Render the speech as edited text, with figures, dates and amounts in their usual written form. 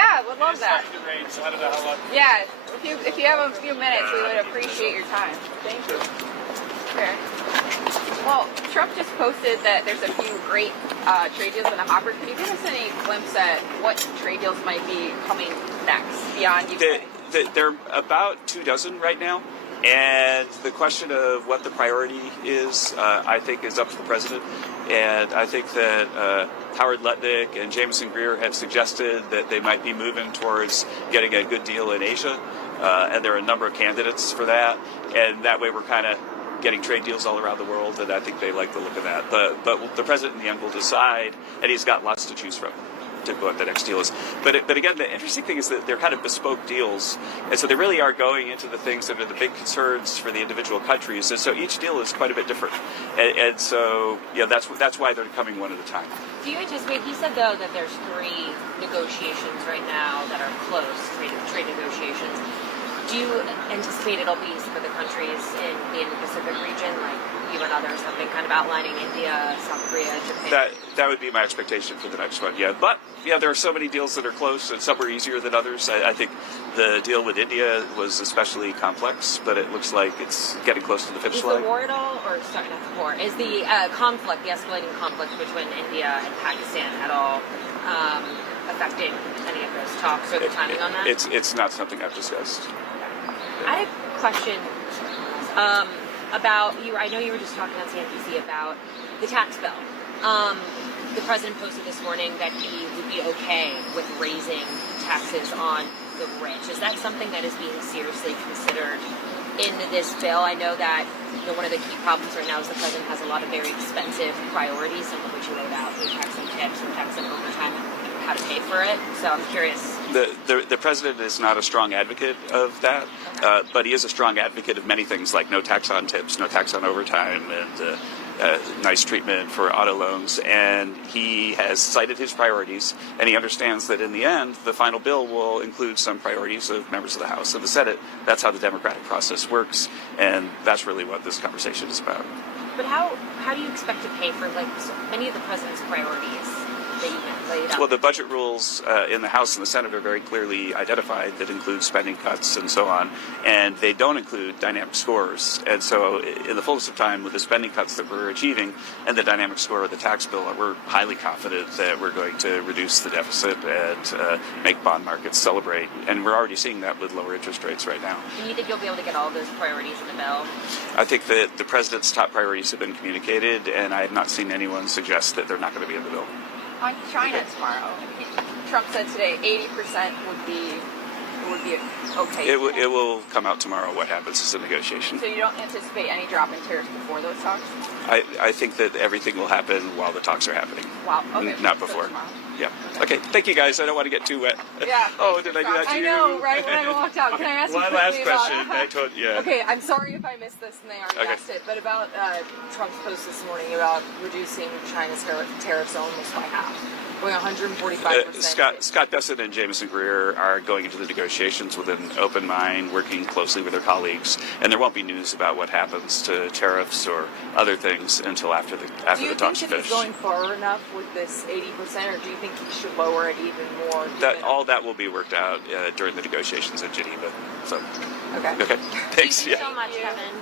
Yeah, would love that. So I don't know how long. Yeah, if you have a few minutes, we would appreciate your time. Thank you. Okay. Well, Trump just posted that there's a few great trade deals in the hopper. Can you give us any glimpse at what trade deals might be coming next beyond Ukraine? There are about 24 right now. And the question of what the priority is, I think, is up to the president. And I think that Howard Lutnick and Jameson Greer have suggested that they might be moving towards getting a good deal in Asia. And there are a number of candidates for that. And that way we're kind of getting trade deals all around the world. And I think they like the look of that. But the president in the end will decide, and he's got lots to choose from, to what the next deal is. But again, the interesting thing is that they're kind of bespoke deals, and so they really are going into the things that are the big concerns for the individual countries, and so each deal is quite a bit different. And so, yeah, that's why they're coming one at a time. Do you anticipate, he said though that there's 3 negotiations right now that are close, trade negotiations. Do you anticipate it'll be some of the countries in the Indo-Pacific region, like you and others have been kind of outlining, India, South Korea, Japan? That would be my expectation for the next one, yeah. But, yeah, there are so many deals that are close, and some are easier than others. I think the deal with India was especially complex, but it looks like it's getting close to the finish line. Is the war at all, or sorry, not the war, is the conflict, the escalating conflict between India and Pakistan at all affecting any of those talks or the timing on that? It's not something I've discussed. I had a question about you. I know you were just talking on CNBC about the tax bill. The president posted this morning that he would be okay with raising taxes on the rich. Is that something that is being seriously considered in this bill? I know that one of the key problems right now is the president has a lot of very expensive priorities, some of which he laid out, tax on tips and tax on overtime, and how to pay for it. So I'm curious. The president is not a strong advocate of that, but he is a strong advocate of many things like no tax on tips, no tax on overtime, and nice treatment for auto loans. And he has cited his priorities, and he understands that in the end, the final bill will include some priorities of members of the House and the Senate. That's how the democratic process works, and that's really what this conversation is about. But how do you expect to pay for so many of the president's priorities that you laid out? Well, the budget rules in the House and the Senate are very clearly identified that include spending cuts and so on, and they don't include dynamic scores. And so in the fullness of time, with the spending cuts that we're achieving and the dynamic score of the tax bill, we're highly confident that we're going to reduce the deficit and make bond markets celebrate. And we're already seeing that with lower interest rates right now. And you think you'll be able to get all of those priorities in the bill? I think that the president's top priorities have been communicated, and I have not seen anyone suggest that they're not going to be in the bill. On China tomorrow, Trump said today 80% would be okay. It will come out tomorrow what happens as a negotiation. So you don't anticipate any drop in tariffs before those talks? I think that everything will happen while the talks are happening. Wow. Okay. Not before. Yeah. Okay. Thank you, guys. I don't want to get too wet. Yeah. Oh, did I do that to you? I know, right when I walked out. Can I ask you one last question? About, yeah. Okay, I'm sorry if I missed this and they already asked it, but about Trump's post this morning about reducing China's tariffs almost by half. Going 145%. Scott Bessent and Jameson Greer are going into the negotiations with an open mind, working closely with their colleagues, and there won't be news about what happens to tariffs or other things until after the talks are finished. Do you think that he's going far enough with this 80%, or do you think he should lower it even more? All that will be worked out during the negotiations in Geneva. So. Okay. Thanks. Thank you so much, Kevin.